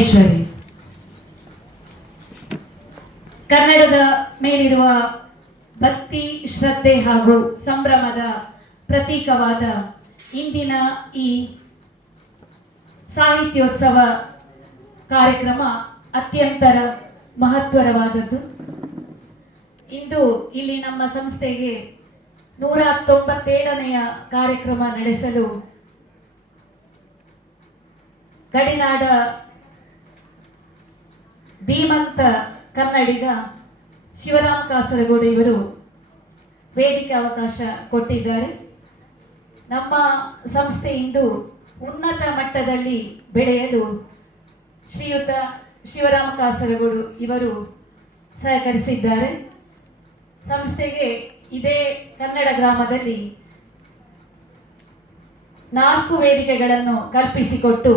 ಈಶ್ವರಿ ಕನ್ನಡದ ಮೇಲಿರುವ ಭಕ್ತಿ, ಶ್ರದ್ಧೆ ಹಾಗೂ ಸಂಭ್ರಮದ ಪ್ರತೀಕವಾದ ಇಂದಿನ ಈ ಸಾಹಿತ್ಯೋತ್ಸವ ಕಾರ್ಯಕ್ರಮ ಅತ್ಯಂತ ಮಹತ್ವರವಾದದ್ದು. ಇಂದು ಇಲ್ಲಿ ನಮ್ಮ ಸಂಸ್ಥೆಗೆ 197ನೆಯ ಕಾರ್ಯಕ್ರಮ ನಡೆಸಲು ಗಡಿನಾಡ ಧೀಮಂತ ಕನ್ನಡಿಗ ಶಿವರಾಮ್ ಕಾಸರಗೋಡು ಇವರು ವೇದಿಕೆ ಅವಕಾಶ ಕೊಟ್ಟಿದ್ದಾರೆ. ನಮ್ಮ ಸಂಸ್ಥೆ ಇಂದು ಉನ್ನತ ಮಟ್ಟದಲ್ಲಿ ಬೆಳೆಯಲು ಶ್ರೀಯುತ ಶಿವರಾಮ್ ಕಾಸರಗೋಡು ಇವರು ಸಹಕರಿಸಿದ್ದಾರೆ. ಸಂಸ್ಥೆಗೆ ಇದೇ ಕನ್ನಡ ಗ್ರಾಮದಲ್ಲಿ 4 ವೇದಿಕೆಗಳನ್ನು ಕಲ್ಪಿಸಿಕೊಟ್ಟು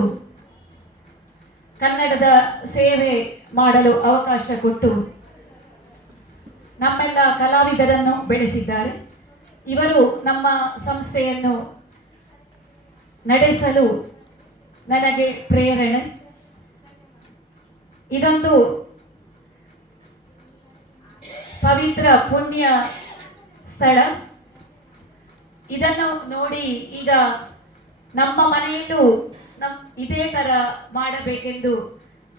ಕನ್ನಡದ ಸೇವೆ ಮಾಡಲು ಅವಕಾಶ ಕೊಟ್ಟು ನಮ್ಮೆಲ್ಲ ಕಲಾವಿದರನ್ನು ಬೆಳೆಸಿದ್ದಾರೆ. ಇವರು ನಮ್ಮ ಸಂಸ್ಥೆಯನ್ನು ನಡೆಸಲು ನನಗೆ ಪ್ರೇರಣೆ. ಇದೊಂದು ಪವಿತ್ರ ಪುಣ್ಯ ಸ್ಥಳ. ಇದನ್ನು ನೋಡಿ ಈಗ ನಮ್ಮ ಮನೆಯಲ್ಲೂ ಇದೇ ತರ ಮಾಡಬೇಕೆಂದು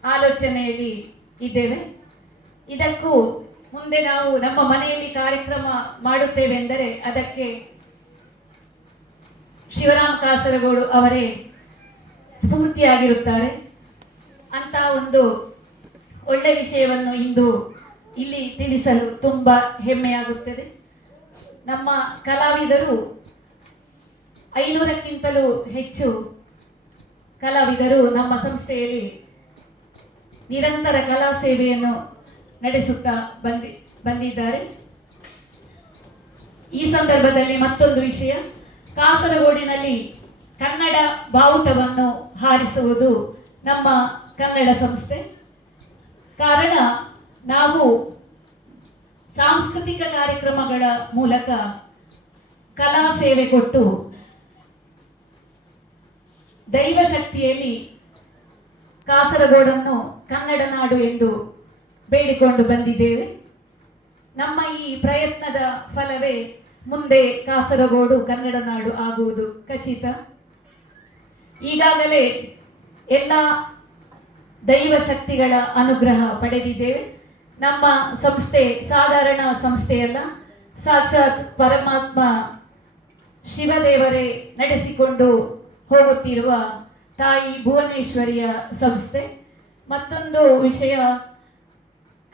ಆಲೋಚನೆಯಲ್ಲಿ ಇದ್ದೇವೆ. ಇದಕ್ಕೂ ಮುಂದೆ ನಾವು ನಮ್ಮ ಮನೆಯಲ್ಲಿ ಕಾರ್ಯಕ್ರಮ ಮಾಡುತ್ತೇವೆ ಎಂದರೆ ಅದಕ್ಕೆ ಶಿವರಾಮ್ ಕಾಸರಗೋಡು ಅವರೇ ಸ್ಫೂರ್ತಿಯಾಗಿರುತ್ತಾರೆ. ಅಂತ ಒಂದು ಒಳ್ಳೆ ವಿಷಯವನ್ನು ಇಂದು ಇಲ್ಲಿ ತಿಳಿಸಲು ತುಂಬಾ ಹೆಮ್ಮೆಯಾಗುತ್ತದೆ. ನಮ್ಮ ಕಲಾವಿದರು 500ಕ್ಕಿಂತಲೂ ಹೆಚ್ಚು ಕಲಾವಿದರು ನಮ್ಮ ಸಂಸ್ಥೆಯಲ್ಲಿ ನಿರಂತರ ಕಲಾ ಸೇವೆಯನ್ನು ನಡೆಸುತ್ತಾ ಬಂದಿದ್ದಾರೆ. ಈ ಸಂದರ್ಭದಲ್ಲಿ ಮತ್ತೊಂದು ವಿಷಯ, ಕಾಸರಗೋಡಿನಲ್ಲಿ ಕನ್ನಡ ಬಾವುಟವನ್ನು ಹಾರಿಸುವುದು ನಮ್ಮ ಕನ್ನಡ ಸಂಸ್ಥೆ. ಕಾರಣ ನಾವು ಸಾಂಸ್ಕೃತಿಕ ಕಾರ್ಯಕ್ರಮಗಳ ಮೂಲಕ ಕಲಾ ಸೇವೆ ಕೊಟ್ಟು ದೈವ ಶಕ್ತಿಯಲ್ಲಿ ಕಾಸರಗೋಡನ್ನು ಕನ್ನಡ ನಾಡು ಎಂದು ಬೇಡಿಕೊಂಡು ಬಂದಿದ್ದೇವೆ. ನಮ್ಮ ಈ ಪ್ರಯತ್ನದ ಫಲವೇ ಮುಂದೆ ಕಾಸರಗೋಡು ಕನ್ನಡ ನಾಡು ಆಗುವುದು ಖಚಿತ. ಈಗಾಗಲೇ ಎಲ್ಲ ದೈವ ಶಕ್ತಿಗಳ ಅನುಗ್ರಹ ಪಡೆದಿದ್ದೇವೆ. ನಮ್ಮ ಸಂಸ್ಥೆ ಸಾಧಾರಣ ಸಂಸ್ಥೆಯಲ್ಲ, ಸಾಕ್ಷಾತ್ ಪರಮಾತ್ಮ ಶಿವದೇವರೇ ನಡೆಸಿಕೊಂಡು ಹೋಗುತ್ತಿರುವ ತಾಯಿ ಭುವನೇಶ್ವರಿಯ ಸಂಸ್ಥೆ. ಮತ್ತೊಂದು ವಿಷಯ,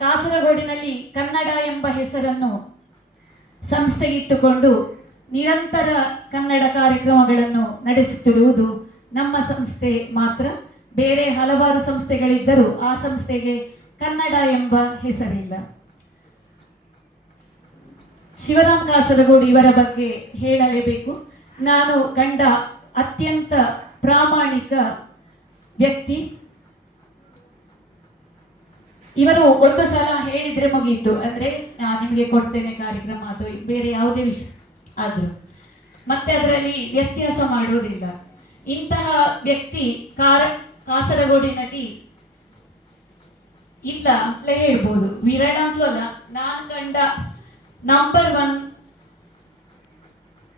ಕಾಸರಗೋಡಿನಲ್ಲಿ ಕನ್ನಡ ಎಂಬ ಹೆಸರನ್ನು ಸಂಸ್ಥೆಗಿಟ್ಟುಕೊಂಡು ನಿರಂತರ ಕನ್ನಡ ಕಾರ್ಯಕ್ರಮಗಳನ್ನು ನಡೆಸುತ್ತಿರುವುದು ನಮ್ಮ ಸಂಸ್ಥೆ ಮಾತ್ರ. ಬೇರೆ ಹಲವಾರು ಸಂಸ್ಥೆಗಳಿದ್ದರೂ ಆ ಸಂಸ್ಥೆಗೆ ಕನ್ನಡ ಎಂಬ ಹೆಸರಿಲ್ಲ. ಶಿವರಾಮ್ ಕಾಸರಗೋಡು ಇವರ ಬಗ್ಗೆ ಹೇಳಲೇಬೇಕು. ನಾನು ಕಂಡ ಅತ್ಯಂತ ಪ್ರಾಮಾಣಿಕ ವ್ಯಕ್ತಿ. ಇವರು ಒಂದು ಸಲ ಹೇಳಿದ್ರೆ ಮುಗಿಯಿತು, ಅಂದ್ರೆ ನಿಮಗೆ ಕೊಡ್ತೇನೆ ಕಾರ್ಯಕ್ರಮ ಅಥವಾ ಬೇರೆ ಯಾವುದೇ ವಿಷಯ ಆದ್ರೂ ಮತ್ತೆ ಅದರಲ್ಲಿ ವ್ಯತ್ಯಾಸ ಮಾಡುವುದಿಲ್ಲ. ಇಂತಹ ವ್ಯಕ್ತಿ ಕಾಸರಗೋಡಿನಲ್ಲಿ ಇಲ್ಲ ಅಂತಲೇ ಹೇಳ್ಬೋದು. ವಿರಳ ಅಂತಲೂ ಅಲ್ಲ, ನಾನು ಕಂಡ ನಂಬರ್ 1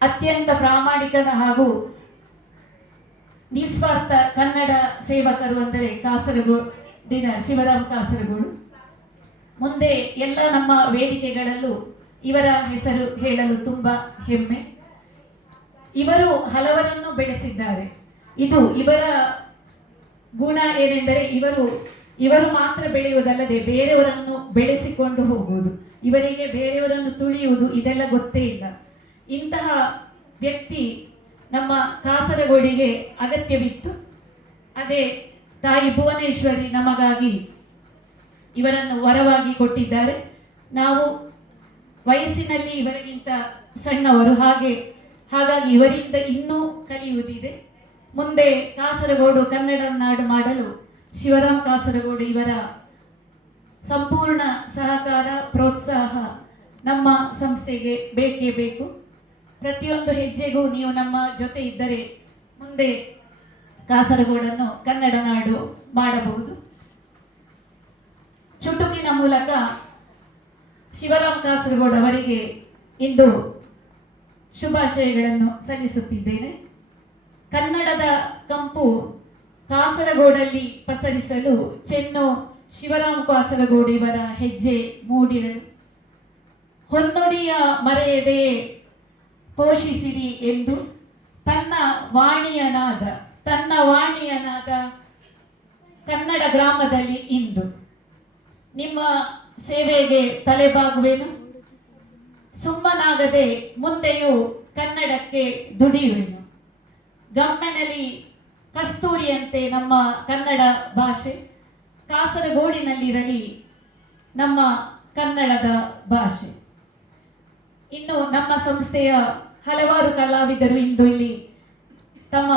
ಅತ್ಯಂತ ಪ್ರಾಮಾಣಿಕದ ಹಾಗೂ ನಿಸ್ವಾರ್ಥ ಕನ್ನಡ ಸೇವಕರು ಅಂದರೆ ಕಾಸರಗೋಡಿನ ಶಿವರಾಮ್ ಕಾಸರಗೋಡು. ಮುಂದೆ ಎಲ್ಲ ನಮ್ಮ ವೇದಿಕೆಗಳಲ್ಲೂ ಇವರ ಹೆಸರು ಹೇಳಲು ತುಂಬಾ ಹೆಮ್ಮೆ. ಇವರು ಹಲವರನ್ನು ಬೆಳೆಸಿದ್ದಾರೆ. ಇದು ಇವರ ಗುಣ ಏನೆಂದರೆ ಇವರು ಮಾತ್ರ ಬೆಳೆಯುವುದಲ್ಲದೆ ಬೇರೆಯವರನ್ನು ಬೆಳೆಸಿಕೊಂಡು ಹೋಗುವುದು. ಇವರಿಗೆ ಬೇರೆಯವರನ್ನು ತುಳಿಯುವುದು ಇದೆಲ್ಲ ಗೊತ್ತೇ ಇಲ್ಲ. ಇಂತಹ ವ್ಯಕ್ತಿ ನಮ್ಮ ಕಾಸರಗೋಡಿಗೆ ಅಗತ್ಯವಿತ್ತು. ಅದೇ ತಾಯಿ ಭುವನೇಶ್ವರಿ ನಮಗಾಗಿ ಇವರನ್ನು ವರವಾಗಿ ಕೊಟ್ಟಿದ್ದಾರೆ. ನಾವು ವಯಸ್ಸಿನಲ್ಲಿ ಇವರಿಗಿಂತ ಸಣ್ಣವರು, ಹಾಗಾಗಿ ಇವರಿಂದ ಇನ್ನೂ ಕಲಿಯುವುದಿದೆ. ಮುಂದೆ ಕಾಸರಗೋಡು ಕನ್ನಡ ನಾಡು ಮಾಡಲು ಶಿವರಾಮ್ ಕಾಸರಗೋಡು ಇವರ ಸಂಪೂರ್ಣ ಸಹಕಾರ, ಪ್ರೋತ್ಸಾಹ ನಮ್ಮ ಸಂಸ್ಥೆಗೆ ಬೇಕೇ ಬೇಕು. ಪ್ರತಿಯೊಂದು ಹೆಜ್ಜೆಗೂ ನೀವು ನಮ್ಮ ಜೊತೆ ಇದ್ದರೆ ಮುಂದೆ ಕಾಸರಗೋಡನ್ನು ಕನ್ನಡ ನಾಡು ಮಾಡಬಹುದು. ಮೂಲಕ ಶಿವರಾಮ್ ಕಾಸರಗೋಡು ಅವರಿಗೆ ಇಂದು ಶುಭಾಶಯಗಳನ್ನು ಸಲ್ಲಿಸುತ್ತಿದ್ದೇನೆ. ಕನ್ನಡದ ಕಂಪು ಕಾಸರಗೋಡಲ್ಲಿ ಪಸರಿಸಲು ಚೆನ್ನೋ ಶಿವರಾಮ್ ಕಾಸರಗೋಡು ಇವರ ಹೆಜ್ಜೆ ಮೂಡಿರಲು ಹೊನ್ನುಡಿಯ ಮರೆಯದೆ ಪೋಷಿಸಿರಿ ಎಂದು ತನ್ನ ವಾಣಿಯನಾದ ಕನ್ನಡ ಗ್ರಾಮದಲ್ಲಿ ಇಂದು ನಿಮ್ಮ ಸೇವೆಗೆ ತಲೆಬಾಗುವೆನು. ಸುಮ್ಮನಾಗದೆ ಮುಂದೆಯೂ ಕನ್ನಡಕ್ಕೆ ದುಡಿಯುವೆನು. ಗಮ್ಮೆನಲ್ಲಿ ಕಸ್ತೂರಿಯಂತೆ ನಮ್ಮ ಕನ್ನಡ ಭಾಷೆ ಕಾಸರಗೋಡಿನಲ್ಲಿರಲಿ ನಮ್ಮ ಕನ್ನಡದ ಭಾಷೆ. ಇನ್ನು ನಮ್ಮ ಸಂಸ್ಥೆಯ ಹಲವಾರು ಕಲಾವಿದರು ಇಂದು ಇಲ್ಲಿ ತಮ್ಮ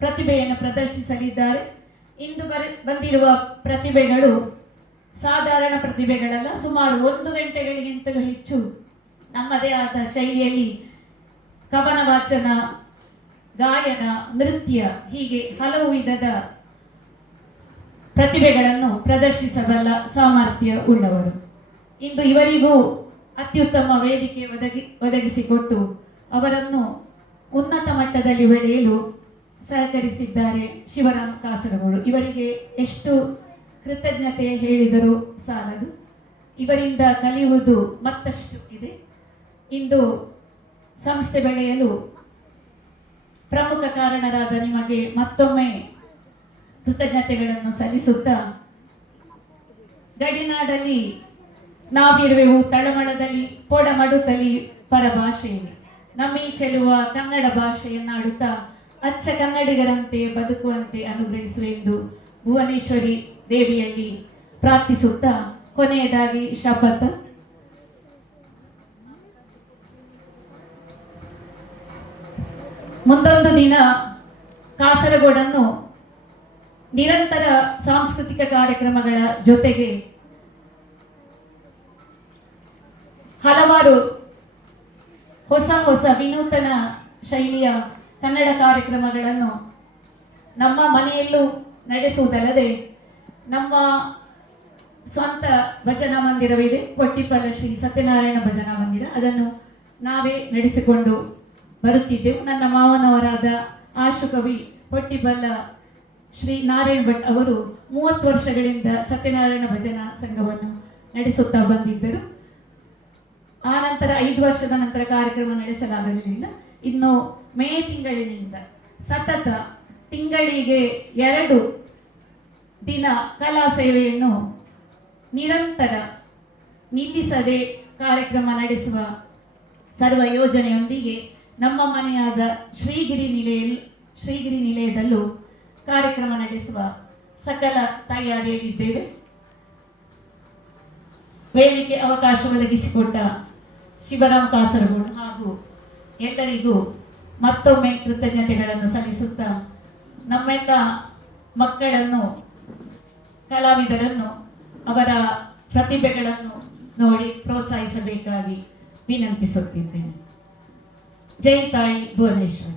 ಪ್ರತಿಭೆಯನ್ನು ಪ್ರದರ್ಶಿಸಲಿದ್ದಾರೆ. ಇಂದು ಬಂದಿರುವ ಪ್ರತಿಭೆಗಳು ಸಾಧಾರಣ ಪ್ರತಿಭೆಗಳಲ್ಲ. ಸುಮಾರು 1 ಗಂಟೆಗಳಿಗಿಂತಲೂ ಹೆಚ್ಚು ನಮ್ಮದೇ ಆದ ಶೈಲಿಯಲ್ಲಿ ಕವನ ವಾಚನ, ಗಾಯನ, ನೃತ್ಯ ಹೀಗೆ ಹಲವು ವಿಧದ ಪ್ರತಿಭೆಗಳನ್ನು ಪ್ರದರ್ಶಿಸಬಲ್ಲ ಸಾಮರ್ಥ್ಯ ಉಳ್ಳವರು. ಇಂದು ಇವರಿಗೂ ಅತ್ಯುತ್ತಮ ವೇದಿಕೆ ಒದಗಿಸಿಕೊಟ್ಟು ಅವರನ್ನು ಉನ್ನತ ಮಟ್ಟದಲ್ಲಿ ಬೆಳೆಯಲು ಸಹಕರಿಸಿದ್ದಾರೆ ಶಿವರಾಮ್ ಕಾಸರಗೋಡು. ಇವರಿಗೆ ಎಷ್ಟು ಕೃತಜ್ಞತೆ ಹೇಳಿದರೂ ಸಾಲದು. ಇವರಿಂದ ಕಲಿಯುವುದು ಮತ್ತಷ್ಟು ಇದೆ. ಇಂದು ಸಂಸ್ಥೆ ಬೆಳೆಯಲು ಪ್ರಮುಖ ಕಾರಣರಾದ ನಿಮಗೆ ಮತ್ತೊಮ್ಮೆ ಕೃತಜ್ಞತೆಗಳನ್ನು ಸಲ್ಲಿಸುತ್ತಾ, ಗಡಿನಾಡಲ್ಲಿ ನಾವಿರುವೆವು ತಳಮಳದಲ್ಲಿ ಪೊಡಮಡುತ್ತಲಿ ಪರಭಾಷೆಯಲ್ಲಿ ನಮ್ಮೀ ಚೆಲುವ ಕನ್ನಡ ಭಾಷೆಯನ್ನಾಡುತ್ತಾ ಅಚ್ಚ ಕನ್ನಡಿಗರಂತೆ ಬದುಕುವಂತೆ ಅನುಗ್ರಹಿಸುವೆಂದು ಭುವನೇಶ್ವರಿ ದೇವಿಯಲ್ಲಿ ಪ್ರಾರ್ಥಿಸುತ್ತಾ ಕೊನೆಯದಾಗಿ ಶಪಥ. ಮುಂದೊಂದು ದಿನ ಕಾಸರಗೋಡನ್ನು ನಿರಂತರ ಸಾಂಸ್ಕೃತಿಕ ಕಾರ್ಯಕ್ರಮಗಳ ಜೊತೆಗೆ ಹಲವಾರು ಹೊಸ ವಿನೂತನ ಶೈಲಿಯ ಕನ್ನಡ ಕಾರ್ಯಕ್ರಮಗಳನ್ನು ನಮ್ಮ ಮನೆಯಲ್ಲೂ ನಡೆಸುವುದಲ್ಲದೆ ನಮ್ಮ ಸ್ವಂತ ಭಜನಾ ಮಂದಿರವಿದೆ, ಕೊಟ್ಟಿಪ್ಪಲ ಶ್ರೀ ಸತ್ಯನಾರಾಯಣ ಭಜನಾ ಮಂದಿರ. ಅದನ್ನು ನಾವೇ ನಡೆಸಿಕೊಂಡು ಬರುತ್ತಿದ್ದೆವು. ನನ್ನ ಮಾವನವರಾದ ಆಶುಕವಿ ಕೊಟ್ಟಿಬಲ್ಲ ಶ್ರೀ ನಾರಾಯಣ್ ಭಟ್ ಅವರು 30 ವರ್ಷಗಳಿಂದ ಸತ್ಯನಾರಾಯಣ ಭಜನಾ ಸಂಘವನ್ನು ನಡೆಸುತ್ತಾ ಬಂದಿದ್ದರು. ಆ ನಂತರ 5 ವರ್ಷದ ನಂತರ ಕಾರ್ಯಕ್ರಮ ನಡೆಸಲಾಗಲಿಲ್ಲ. ಇನ್ನು ಮೇ ತಿಂಗಳಿನಿಂದ ಸತತ ತಿಂಗಳಿಗೆ 2 ದಿನ ಕಲಾ ಸೇವೆಯನ್ನು ನಿರಂತರ ನಿಲ್ಲಿಸದೆ ಕಾರ್ಯಕ್ರಮ ನಡೆಸುವ ಸರ್ವ ಯೋಜನೆಯೊಂದಿಗೆ ನಮ್ಮ ಮನೆಯಾದ ಶ್ರೀಗಿರಿ ನಿಲಯದಲ್ಲೂ ಕಾರ್ಯಕ್ರಮ ನಡೆಸುವ ಸಕಲ ತಯಾರಿಯಲ್ಲಿದ್ದೇವೆ. ವೇದಿಕೆ ಅವಕಾಶ ಒದಗಿಸಿಕೊಟ್ಟ ಶಿವರಾಮ್ ಕಾಸರಗೋಡು ಹಾಗೂ ಎಲ್ಲರಿಗೂ ಮತ್ತೊಮ್ಮೆ ಕೃತಜ್ಞತೆಗಳನ್ನು ಸಲ್ಲಿಸುತ್ತಾ ನಮ್ಮೆಲ್ಲ ಮಕ್ಕಳನ್ನು, ಕಲಾವಿದರನ್ನು ಅವರ ಪ್ರತಿಭೆಗಳನ್ನು ನೋಡಿ ಪ್ರೋತ್ಸಾಹಿಸಬೇಕಾಗಿ ವಿನಂತಿಸುತ್ತಿದ್ದೇನೆ. ಜೈ ತಾಯಿ ಭುವನೇಶ್ವರಿ.